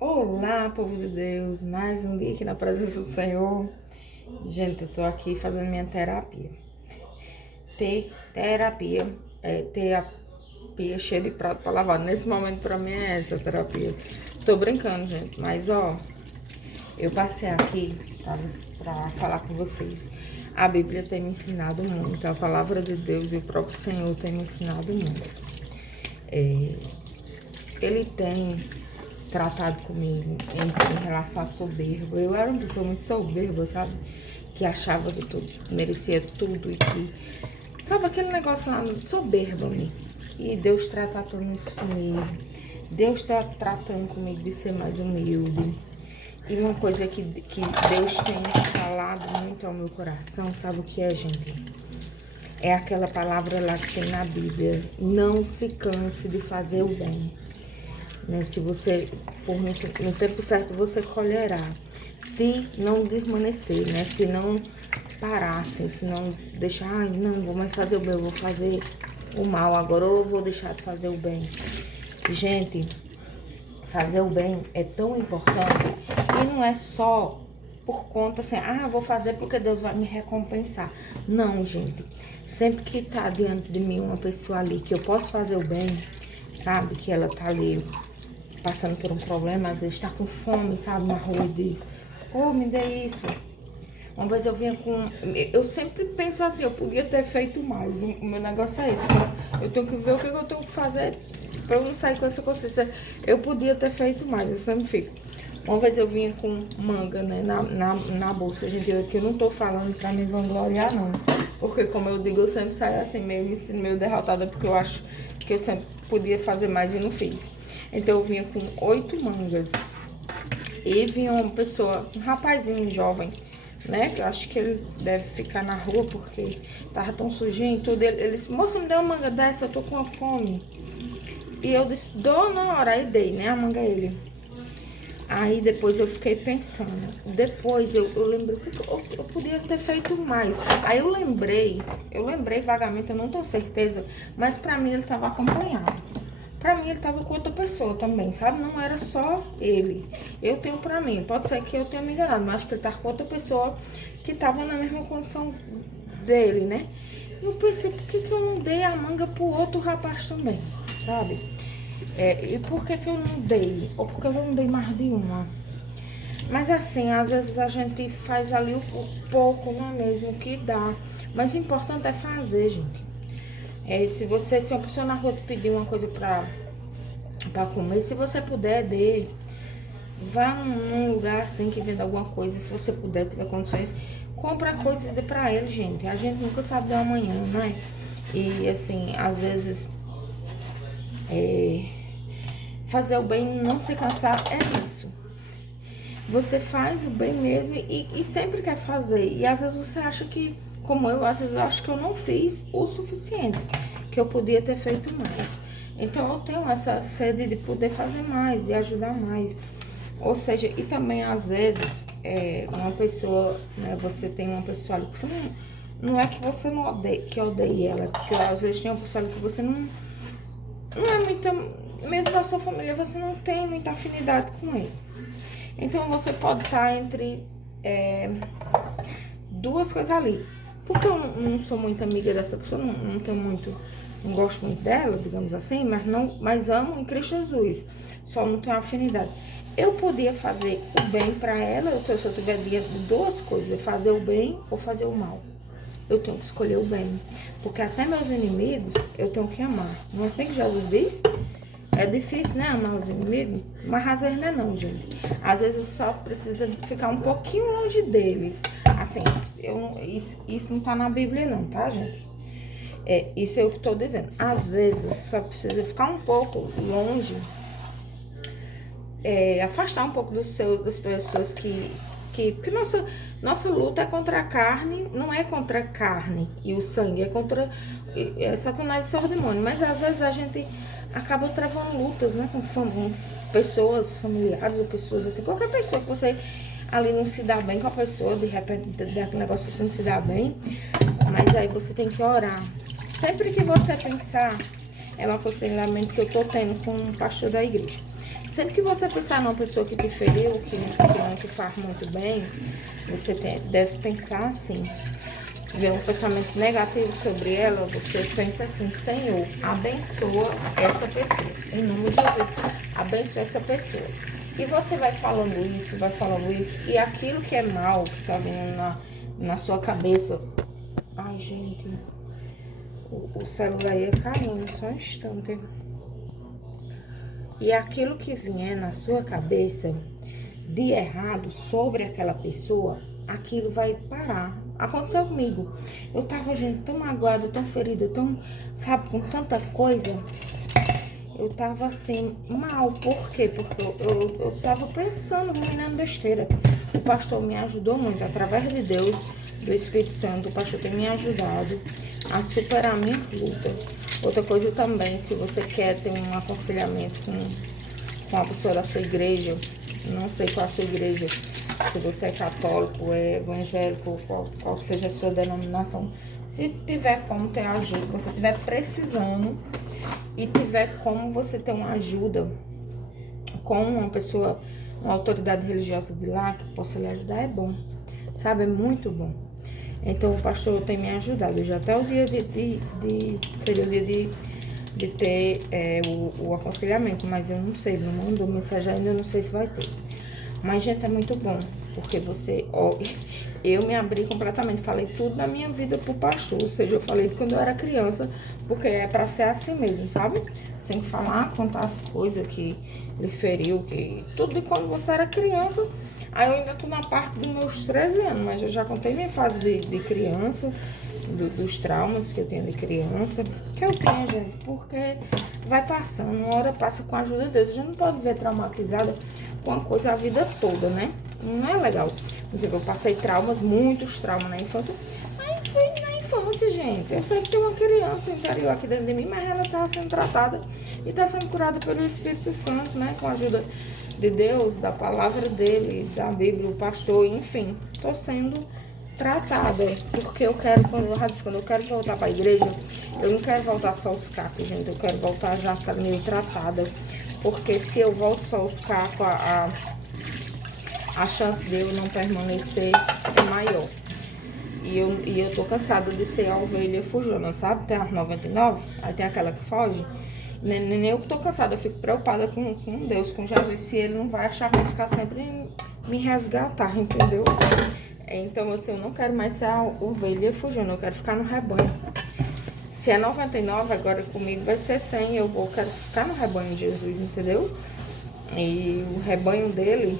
Olá, povo de Deus, mais um dia aqui na presença do Senhor. Gente, eu tô aqui fazendo minha terapia. Terapia cheia de prato pra lavar. Nesse momento, pra mim, é essa terapia. Tô brincando, gente, mas eu passei aqui pra falar com vocês. A Bíblia tem me ensinado muito, a palavra de Deus e o próprio Senhor tem me ensinado muito. Ele tem tratado comigo em relação à soberba. Eu era uma pessoa muito soberba, sabe? Que achava que tudo, merecia tudo e que... Sabe aquele negócio lá, soberba-me. E Deus está tratando isso comigo. Deus está tratando comigo de ser mais humilde. E uma coisa que Deus tem falado muito ao meu coração, sabe o que é, gente? É aquela palavra lá que tem na Bíblia. Não se canse de fazer o bem. Né? Se você, no tempo certo, você colherá. Se não permanecer, né? Se não parassem, se não deixar, não vou mais fazer o bem, eu vou fazer o mal agora, ou eu vou deixar de fazer o bem. Gente, fazer o bem é tão importante e não é só por conta assim, vou fazer porque Deus vai me recompensar. Não, gente. Sempre que tá diante de mim uma pessoa ali que eu posso fazer o bem, sabe? Que ela tá ali passando por um problema, às vezes tá com fome, sabe, na rua e diz, me dê isso. Uma vez eu vinha com... Eu sempre penso assim, eu podia ter feito mais. O meu negócio é esse. Eu tenho que ver o que eu tenho que fazer pra eu não sair com essa consciência. Eu podia ter feito mais, eu sempre fico. Uma vez eu vinha com manga, né, na bolsa, gente. Eu não tô falando pra me vangloriar, não. Porque, como eu digo, eu sempre saio assim, me sinto meio derrotada, porque eu acho que eu sempre podia fazer mais e não fiz. Então eu vinha com 8 mangas. E vinha uma pessoa, um rapazinho jovem, né? Eu acho que ele deve ficar na rua porque tava tão sujinho e tudo. Ele disse, moça, me dê uma manga dessa, eu tô com fome. E eu disse, dou na hora, aí dei, né? A manga a ele. Aí depois eu fiquei pensando. Depois eu lembrei que eu podia ter feito mais. Aí eu lembrei vagamente, eu não tenho certeza, mas pra mim ele tava acompanhado. Pra mim ele tava com outra pessoa também, sabe? Não era só ele. Eu tenho pra mim, pode ser que eu tenha me enganado, mas acho que ele tava com outra pessoa que tava na mesma condição dele, né? Eu pensei, por que eu não dei a manga pro outro rapaz também, sabe? E por que eu não dei? Ou porque eu não dei mais de uma? Mas assim, às vezes a gente faz ali o pouco, não é mesmo, que dá. Mas o importante é fazer, gente. Se uma pessoa na rua te pedir uma coisa pra comer, se você puder, dê. Vá num lugar assim que venda alguma coisa, se você puder, tiver condições, compra coisa e dê pra ele, gente. A gente nunca sabe do amanhã, né? E assim, às vezes, fazer o bem, não se cansar, é isso. Você faz o bem mesmo e sempre quer fazer. E às vezes você acha que, como eu, às vezes eu acho que eu não fiz o suficiente, que eu podia ter feito mais. Então eu tenho essa sede de poder fazer mais, de ajudar mais. Ou seja, e também às vezes, uma pessoa, né, você tem uma pessoa ali que você não é que você não odeie, que odeie ela, porque às vezes tem uma pessoa ali que você não é muita, mesmo da sua família, você não tem muita afinidade com ele. Então você pode estar entre duas coisas ali. Porque eu não sou muito amiga dessa pessoa, não tenho muito, não gosto muito dela, digamos assim, mas amo em Cristo Jesus. Só não tenho afinidade. Eu podia fazer o bem pra ela, se eu tiver diante de duas coisas, fazer o bem ou fazer o mal. Eu tenho que escolher o bem. Porque até meus inimigos eu tenho que amar. Não é assim que Jesus diz? É difícil, né, amar os inimigos? Mas às vezes não é não, gente. Às vezes só precisa ficar um pouquinho longe deles. Assim, isso não tá na Bíblia não, tá, gente? Isso é o que eu tô dizendo. Às vezes só precisa ficar um pouco longe, afastar um pouco das pessoas porque nossa luta é contra a carne, não é contra a carne e o sangue, é contra Satanás e seu demônio. Mas às vezes a gente acaba travando lutas, né, com pessoas familiares ou pessoas assim, qualquer pessoa que você ali não se dá bem com a pessoa, de repente daquele negócio você não se dá bem, mas aí você tem que orar. Sempre que você pensar, é um aconselhamento que eu tô tendo com um pastor da igreja. Sempre que você pensar numa pessoa que te feriu, que não te faz muito bem, você deve pensar assim. Ver um pensamento negativo sobre ela, você pensa assim: Senhor, abençoa essa pessoa. Em nome de Jesus, abençoa essa pessoa. E você vai falando isso, e aquilo que é mal, que tá vindo na sua cabeça. Ai, gente, o celular ia caindo, só um instante. E aquilo que vier na sua cabeça de errado sobre aquela pessoa, aquilo vai parar. Aconteceu comigo. Eu tava, gente, tão magoada, tão ferida, tão, sabe, com tanta coisa. Eu tava assim, mal. Por quê? Porque eu tava pensando, ruminando besteira. O pastor me ajudou muito, através de Deus, do Espírito Santo. O pastor tem me ajudado a superar a minha luta. Outra coisa também, se você quer ter um aconselhamento com a pessoa da sua igreja, não sei qual é a sua igreja, se você é católico, é evangélico, qual seja a sua denominação, se tiver como ter ajuda, se você estiver precisando e tiver como você ter uma ajuda com uma pessoa, uma autoridade religiosa de lá que possa lhe ajudar, é bom, sabe? É muito bom. Então o pastor tem me ajudado. Já até o dia seria o dia de ter o aconselhamento, mas eu não sei, não mandou mensagem ainda, eu não sei se vai ter. Mas, gente, é muito bom, porque você, ó, eu me abri completamente, falei tudo da minha vida pro pastor, ou seja, eu falei quando eu era criança, porque é pra ser assim mesmo, sabe? Sem falar, contar as coisas que lhe feriu, que tudo de quando você era criança. Aí eu ainda tô na parte dos meus 13 anos, mas eu já contei minha fase de criança, dos traumas que eu tenho de criança, que eu tenho, gente, porque vai passando, uma hora passa com a ajuda de Deus. A gente não pode viver traumatizada com uma coisa a vida toda, né? Não é legal. Por exemplo, eu passei traumas, muitos traumas na infância, mas foi na infância, gente. Eu sei que tem uma criança interior aqui dentro de mim, mas ela tá sendo tratada e tá sendo curada pelo Espírito Santo, né? Com a ajuda de Deus, da palavra dele, da Bíblia, o pastor, enfim. Tô sendo tratada, porque eu quero, quando eu quero voltar para a igreja, eu não quero voltar só os cacos, gente, eu quero voltar já meio tratada, porque se eu volto só os cacos, a chance de eu não permanecer é maior. E eu tô cansada de ser a ovelha fujona, sabe? Tem as 99, aí tem aquela que foge. Nem eu que tô cansada, eu fico preocupada com Deus, com Jesus, se ele não vai achar ruim ficar sempre me resgatar, entendeu? Então, assim, eu não quero mais ser a ovelha fugindo, eu quero ficar no rebanho. Se é 99, agora comigo vai ser 100, quero ficar no rebanho de Jesus, entendeu? E o rebanho dele,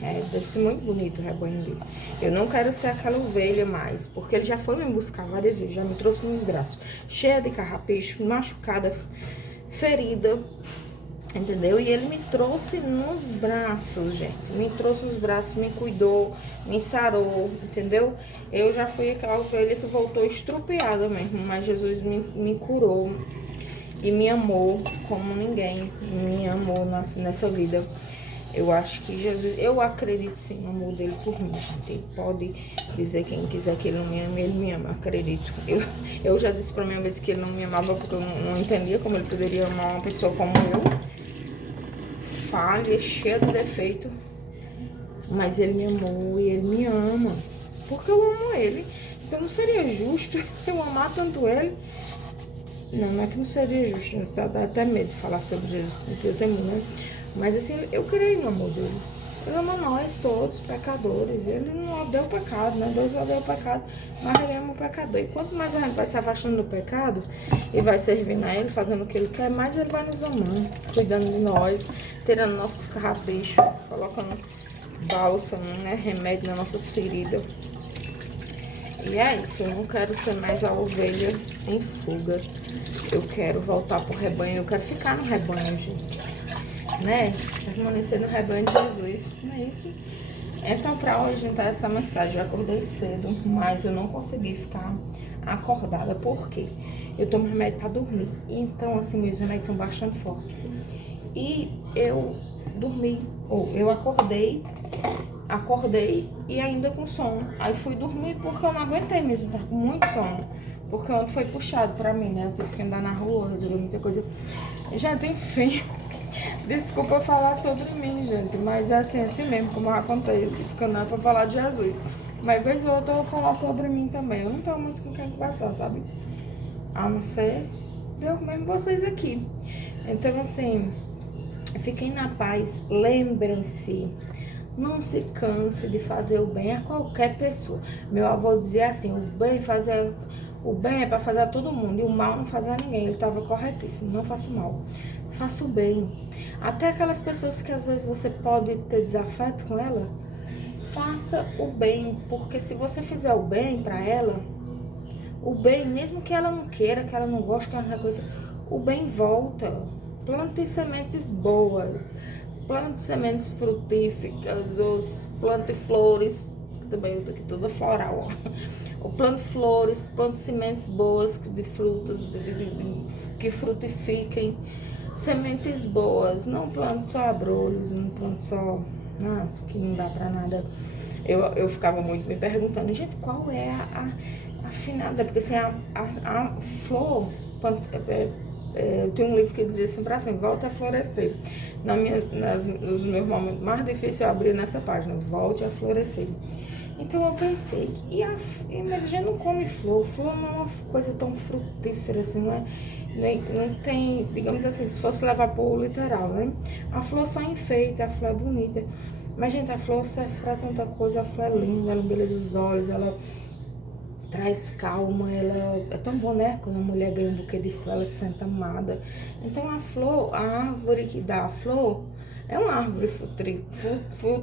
deve ser muito bonito o rebanho dele. Eu não quero ser aquela ovelha mais, porque ele já foi me buscar várias vezes, já me trouxe nos braços, cheia de carrapicho, machucada, ferida, entendeu? E ele me trouxe nos braços, gente. Me trouxe nos braços, me cuidou, me sarou, entendeu? Eu já fui aquela ovelha que voltou estrupiada mesmo, mas Jesus me curou e me amou como ninguém me amou nessa vida. Eu acho que Jesus, eu acredito sim no amor dele por mim, gente. Ele pode dizer quem quiser que ele não me ama, ele me ama, acredito. Eu já disse pra mim uma vez que ele não me amava porque eu não entendia como ele poderia amar uma pessoa como eu. Falha, cheia de defeito, mas ele me amou e ele me ama, porque eu amo ele. Então não seria justo eu amar tanto ele. Não é que não seria justo, dá até medo de falar sobre Jesus, eu tenho, né? Mas assim, eu creio no amor dele. Ele ama nós todos, pecadores. Ele não odeia o pecado, né? Deus odeia o pecado, mas ele ama o pecador. E quanto mais a gente vai se afastando do pecado e vai servindo a ele, fazendo o que ele quer, mais ele vai nos amando, cuidando de nós, tirando nossos carrapichos, colocando bálsamo, né? Remédio nas nossas feridas. E é isso, eu não quero ser mais a ovelha em fuga. Eu quero voltar pro rebanho, eu quero ficar no rebanho, gente. Né? Permanecer no rebanho de Jesus, não é isso? Então, para hoje, então, essa mensagem, eu acordei cedo, mas eu não consegui ficar acordada, porque eu tomo remédio para dormir. Então, assim, meus remédios são bastante fortes. E eu dormi, ou eu acordei e ainda com sono. Aí fui dormir porque eu não aguentei mesmo, tava com muito sono. Porque ontem foi puxado pra mim, né? Eu tive que andar na rua, resolver muita coisa. Gente, enfim, Desculpa falar sobre mim, gente, mas é assim mesmo, como acontece. Esse canal é pra falar de Jesus. Mas vez ou outra eu vou falar sobre mim também. Eu não tenho muito com quem conversar, sabe? A não ser Deus mesmo, vocês aqui. Então, assim, fiquem na paz. Lembrem-se, não se canse de fazer o bem a qualquer pessoa. Meu avô dizia assim, o bem é para fazer a todo mundo e o mal não fazer a ninguém. Ele estava corretíssimo, não faça o mal. Faça o bem. Até aquelas pessoas que às vezes você pode ter desafeto com ela, faça o bem, porque se você fizer o bem para ela, o bem, mesmo que ela não queira, que ela não goste, que ela não reconheça, o bem volta. Plante sementes boas, plante sementes frutíferas, plante flores, que também eu tô aqui toda floral, ó. Plante flores, plante sementes boas de frutas, que frutifiquem, sementes boas, não plante só abrolhos, não plante só, que não dá pra nada. Eu ficava muito me perguntando, gente, qual é a afinada? Porque assim, a flor, eu tenho um livro que dizia sempre assim, volta a florescer. Nos meus momentos mais difíceis eu abri nessa página, volte a florescer. Então eu pensei, mas a gente não come flor não é uma coisa tão frutífera assim, não tem, digamos assim, se fosse levar pro literal, né? A flor só enfeita, a flor é bonita. Mas, gente, a flor serve pra tanta coisa, a flor é linda, ela embeleza os olhos, ela traz calma, ela é tão bom, né? Quando a mulher ganha um buquê de flor, ela se sente amada. Então a flor, a árvore que dá a flor é uma árvore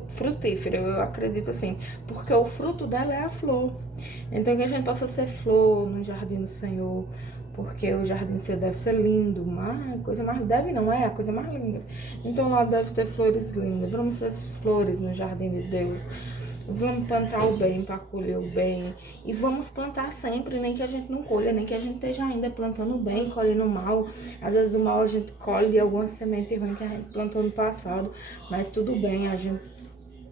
frutífera, eu acredito assim, porque o fruto dela é a flor. Então que a gente possa ser flor no jardim do Senhor, porque o jardim do Senhor deve ser lindo, mas coisa mais deve não é a coisa mais linda. Então lá deve ter flores lindas. Vamos ser flores no jardim de Deus. Vamos plantar o bem para colher o bem. E vamos plantar sempre, nem que a gente não colha, nem que a gente esteja ainda plantando o bem, colhendo o mal. Às vezes o mal a gente colhe alguma semente ruim que a gente plantou no passado. Mas tudo bem, a gente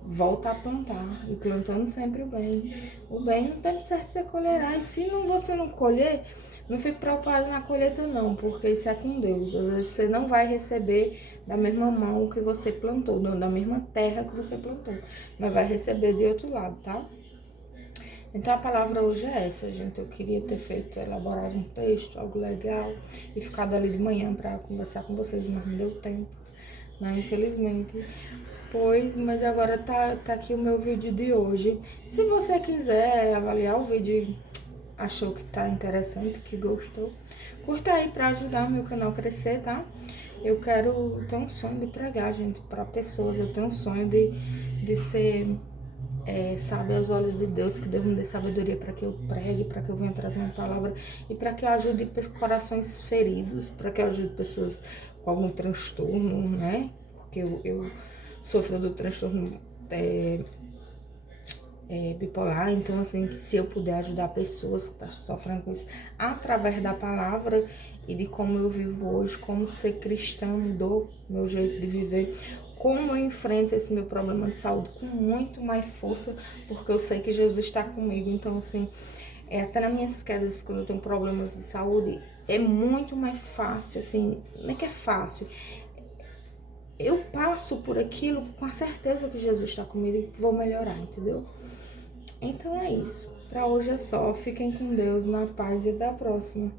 volta a plantar. E plantando sempre o bem. O bem no tempo certo você colherá. E se você não colher, não fique preocupado na colheita não, porque isso é com Deus. Às vezes você não vai receber da mesma mão que você plantou, não, da mesma terra que você plantou, mas vai receber de outro lado, tá? Então a palavra hoje é essa, gente. Eu queria ter elaborado um texto, algo legal, e ficado ali de manhã para conversar com vocês, mas não deu tempo, né? Infelizmente. Mas agora tá aqui o meu vídeo de hoje. Se você quiser avaliar o vídeo, achou que tá interessante, que gostou, curta aí para ajudar o meu canal a crescer, tá? Eu tenho um sonho de pregar, gente, para pessoas. Eu tenho um sonho de ser sábio aos olhos de Deus, que Deus me dê sabedoria para que eu pregue, para que eu venha trazer uma palavra e para que eu ajude corações feridos, para que eu ajude pessoas com algum transtorno, né? Porque eu sofro do transtorno bipolar, então assim, se eu puder ajudar pessoas que estão sofrendo com isso através da palavra e de como eu vivo hoje, como ser cristã mudou meu jeito de viver, como eu enfrento esse meu problema de saúde com muito mais força, porque eu sei que Jesus está comigo. Então assim, até nas minhas quedas, quando eu tenho problemas de saúde, é muito mais fácil, assim, não é que é fácil, eu passo por aquilo com a certeza que Jesus está comigo e que vou melhorar, entendeu? Então é isso. Pra hoje é só. Fiquem com Deus, na paz e até a próxima.